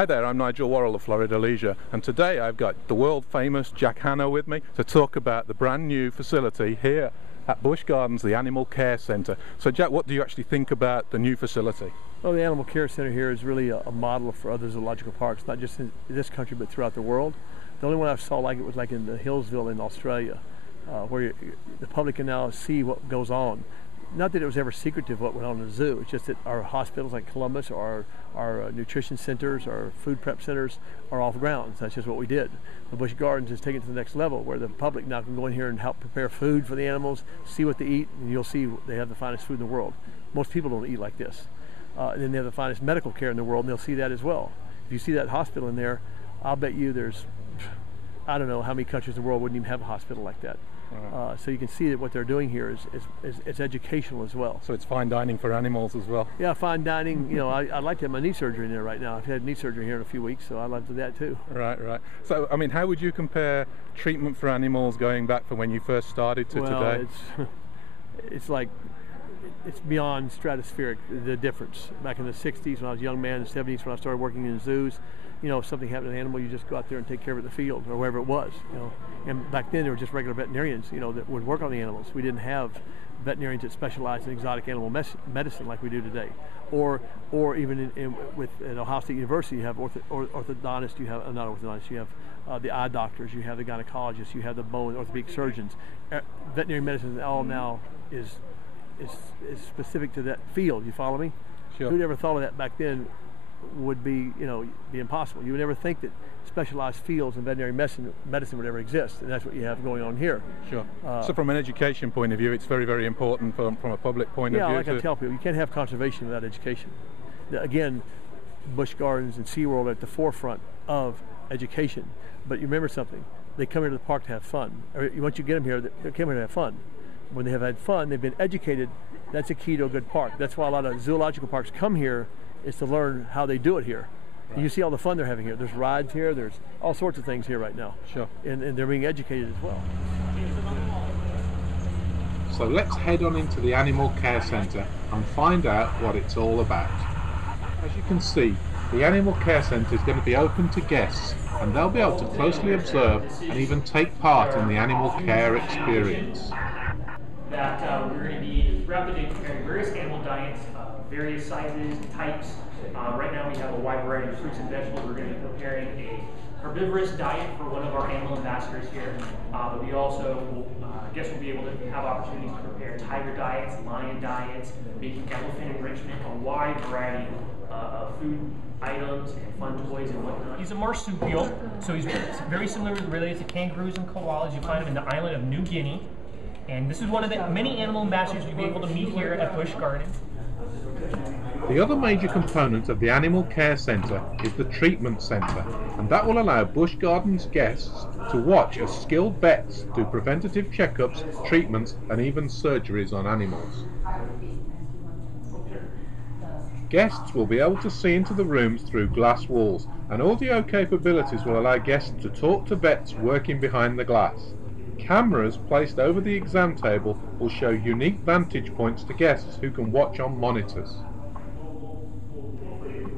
Hi there, I'm Nigel Worrell of Florida Leisure, and today I've got the world famous Jack Hanna with me to talk about the brand new facility here at Busch Gardens, the Animal Care Center. So Jack, what do you actually think about the new facility? Well, the Animal Care Center here is really a model for other zoological parks, not just in this country but throughout the world. The only one I saw like it was like in the Hillsville in Australia, where the public can now see what goes on. Not that it was ever secretive what went on in the zoo, it's just that our hospitals like Columbus, or our nutrition centers, our food prep centers are off grounds. That's just what we did. The Busch Gardens is taken it to the next level where the public now can go in here and help prepare food for the animals, see what they eat, and you'll see they have the finest food in the world. Most people don't eat like this. And then they have the finest medical care in the world, and they'll see that as well. If you see that hospital in there, I'll bet you there's, I don't know how many countries in the world wouldn't even have a hospital like that. So you can see that what they're doing here is educational as well. So it's fine dining for animals as well? Yeah, fine dining. You know, I'd like to have my knee surgery in there right now. I've had knee surgery here in a few weeks, so I'd like to do that too. Right. So, I mean, how would you compare treatment for animals going back from when you first started to today? It's beyond stratospheric, the difference. Back in the 60s when I was a young man, in the 70s when I started working in zoos, you know, if something happened to an animal, you just go out there and take care of it in the field or wherever it was, you know. And back then there were just regular veterinarians, you know, that would work on the animals. We didn't have veterinarians that specialized in exotic animal medicine like we do today. Or even at Ohio State University, you have orthodontists, you have, not orthodontists, you have the eye doctors, you have the gynecologists, you have the bone orthopedic surgeons. Veterinary medicine all now is specific to that field. You follow me? Sure. Who'd ever thought of that back then would be impossible. You would never think that specialized fields in veterinary medicine would ever exist, and that's what you have going on here. Sure. So from an education point of view, it's very, very important from a public point of view. Yeah, like I tell people, you can't have conservation without education. Again, Busch Gardens and SeaWorld are at the forefront of education. But you remember something, they come here to the park to have fun. Once you get them here, they come here to have fun. When they have had fun, they've been educated. That's a key to a good park. That's why a lot of zoological parks come here, is to learn how they do it here. Right. You see all the fun they're having here. There's rides here, there's all sorts of things here right now. Sure. And they're being educated as well. So let's head on into the Animal Care Centre and find out what it's all about. As you can see, the Animal Care Centre is going to be open to guests, and they'll be able to closely observe and even take part in the animal care experience. That we're going to be throughout the day preparing various animal diets, various sizes and types. Right now we have a wide variety of fruits and vegetables. We're going to be preparing a herbivorous diet for one of our animal ambassadors here. But we also, guests will be able to have opportunities to prepare tiger diets, lion diets, making elephant enrichment, a wide variety of food items and fun toys and whatnot. He's a marsupial, so he's very similar related to kangaroos and koalas. You find him in the island of New Guinea. And this is one of the many animal ambassadors you'll be able to meet here at Busch Gardens. The other major component of the Animal Care Centre is the Treatment Centre, and that will allow Busch Gardens guests to watch as skilled vets do preventative checkups, treatments and even surgeries on animals. Guests will be able to see into the rooms through glass walls, and audio capabilities will allow guests to talk to vets working behind the glass. Cameras placed over the exam table will show unique vantage points to guests who can watch on monitors.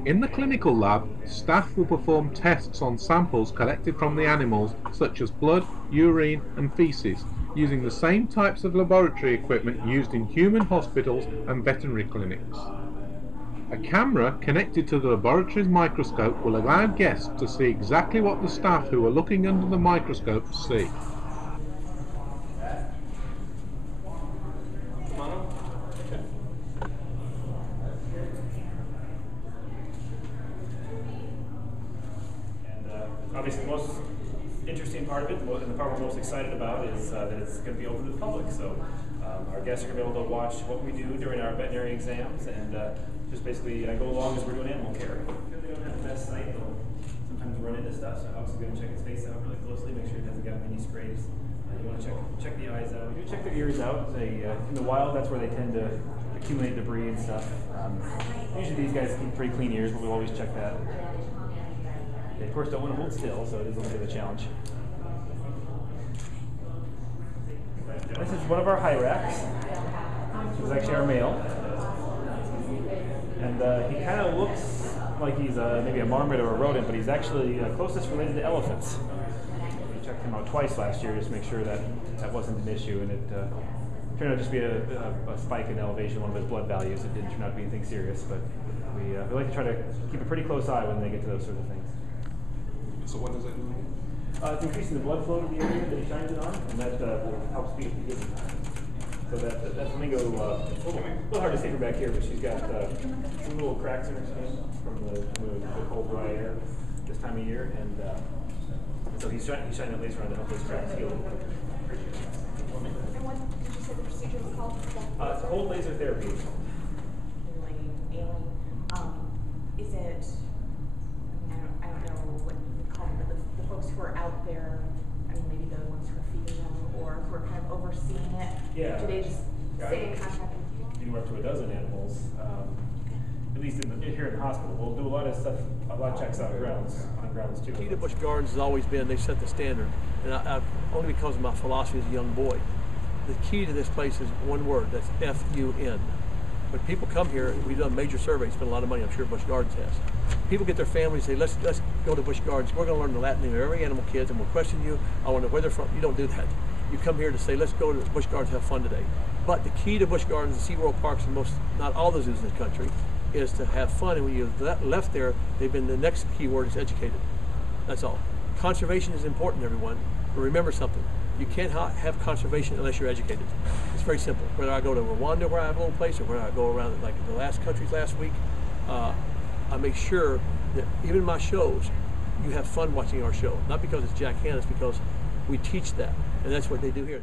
In the clinical lab, staff will perform tests on samples collected from the animals, such as blood, urine and feces, using the same types of laboratory equipment used in human hospitals and veterinary clinics. A camera connected to the laboratory's microscope will allow guests to see exactly what the staff who are looking under the microscope see. Obviously, the most interesting part of it, and the part we're most excited about, is that it's going to be open to the public. So our guests are going to be able to watch what we do during our veterinary exams, and just basically go along as we're doing animal care. If they don't have the best sight, they'll sometimes run into stuff. So obviously, going to check its face out really closely, make sure it hasn't got any sprays. You want to check the eyes out. We do check their ears out. In the wild, that's where they tend to accumulate debris and stuff. Usually, these guys keep pretty clean ears, but we'll always check that. They, of course, don't want to hold still, so it is a little bit of a challenge. This is one of our hyrax. This is actually our male. And he kind of looks like he's maybe a marmot or a rodent, but he's actually closest related to elephants. We checked him out twice last year just to make sure that that wasn't an issue, and it turned out just to be a spike in elevation, one of his blood values. It didn't turn out to be anything serious, but we like to try to keep a pretty close eye when they get to those sort of things. So what does it do? It's increasing the blood flow to the area that he shines it on, and that helps feed the kidney. So that flamingo, it's a little hard to see from back here, but she's got some little cracks in her skin from the cold, dry air this time of year, and so he's shining that laser on to help those cracks heal. And what did you say the procedure was called? It's cold laser therapy. Really alien. Is it? I don't know what you would call them, but the folks who are out there. I mean, maybe the ones who are feeding them or who are kind of overseeing it. Yeah. Do they just stay in contact with you? Anywhere up to a dozen animals. At least here in the hospital, we'll do a lot of stuff, a lot of checks on grounds too. The key to Busch Gardens has always been they set the standard, and only because of my philosophy as a young boy. The key to this place is one word, that's F-U-N. When people come here, we've done major surveys, spent a lot of money, I'm sure Busch Gardens has. People get their families, say, let's go to Busch Gardens. We're going to learn the Latin name of every animal, kids, and we'll question you. I want to know where they're from. You don't do that. You come here to say, let's go to Busch Gardens, have fun today. But the key to Busch Gardens and SeaWorld parks and not all the zoos in this country is to have fun. And when you left there, the next key word is educated. That's all. Conservation is important, everyone. But remember something. You can't have conservation unless you're educated. It's very simple. Whether I go to Rwanda, where I have a little place, or whether I go around like the last countries last week, I make sure that even in my shows, you have fun watching our show. Not because it's Jack Hanna, it's because we teach that. And that's what they do here.